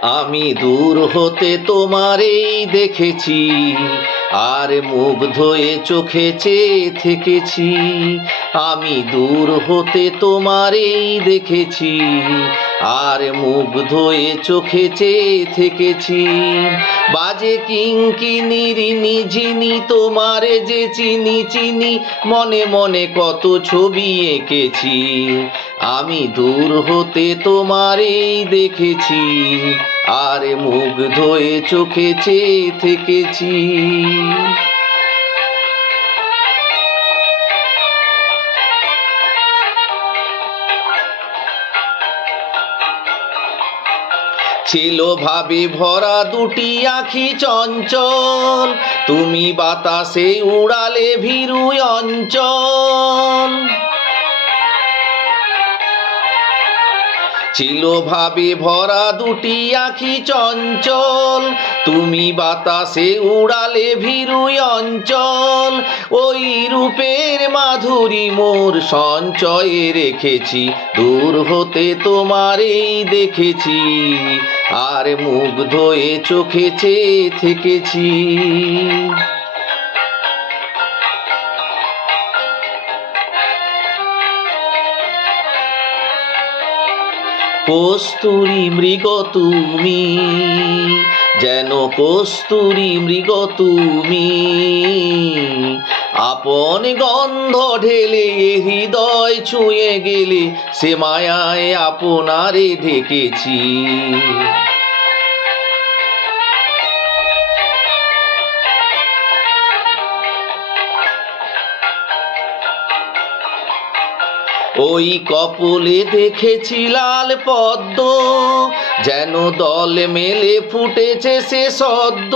আমি দূর হতে তোমারেই দেখেছি, আর মুগ্ধ হয়ে চোখে চেয়ে থেকেছি। আমি দূর হতে তোমারেই দেখেছি, আর মুগ্ধ হয়ে চোখে চেয়ে থেকেছি। বাজে কিঙ্কিণীর নিঝিনি তোমারে যে চিনি চিনি, মনে মনে কত ছবি এঁকেছি। আমি দূর হতে তোমারেই দেখেছি, আর মুগ্ধ হয়ে চোখে চেয়ে থেকেছি। ছিল ভাবে ভরা দুটি আঁখি চঞ্চল, তুমি বাতাসে উড়ালে ভীরু অঞ্চল। ছিল ভাবে ভরা দুটি আঁখি চঞ্চল, তুমি বাতাসে উড়ালে ভীরু অঞ্চল। ওই রূপের মাধুরী মোর সঞ্চয়ে রেখেছি, দূর হতে তোমারেই দেখেছি, আর মুগ্ধ হয়ে চোখে চেয়ে থেকেছি। কস্তুরী মৃগ তুমি, যেন কস্তুরী মৃগ তুমি, আপন গন্ধ ঢেলে হৃদয় ছুঁয়ে গেলে, সে মায়ায় আপনারে ঢেকেছি। ওই কপলে দেখেছি লাল পদ্ম, যেন দল মেলে ফুটেছে সে সদ্য।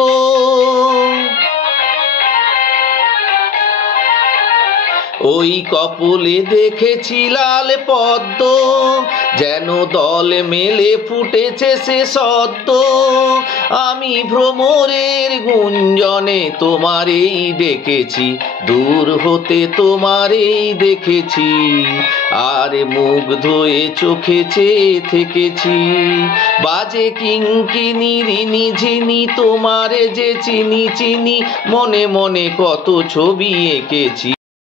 ওই কপলে দেখেছি লাল পদ্ম, যেন দল মেলে ফুটেছে সে সদ্য। আমি ভ্রমরের গুঞ্জনে তোমারেই ডেকেছি, দূর হতে তোমারেই দেখেছি, আর মুগ্ধ হয়ে চোখে চেয়ে থেকেছি। বাজে কিঙ্কিণীর নিঝিনি তোমারে যে চিনি চিনি, মনে মনে কত ছবি এঁকেছি।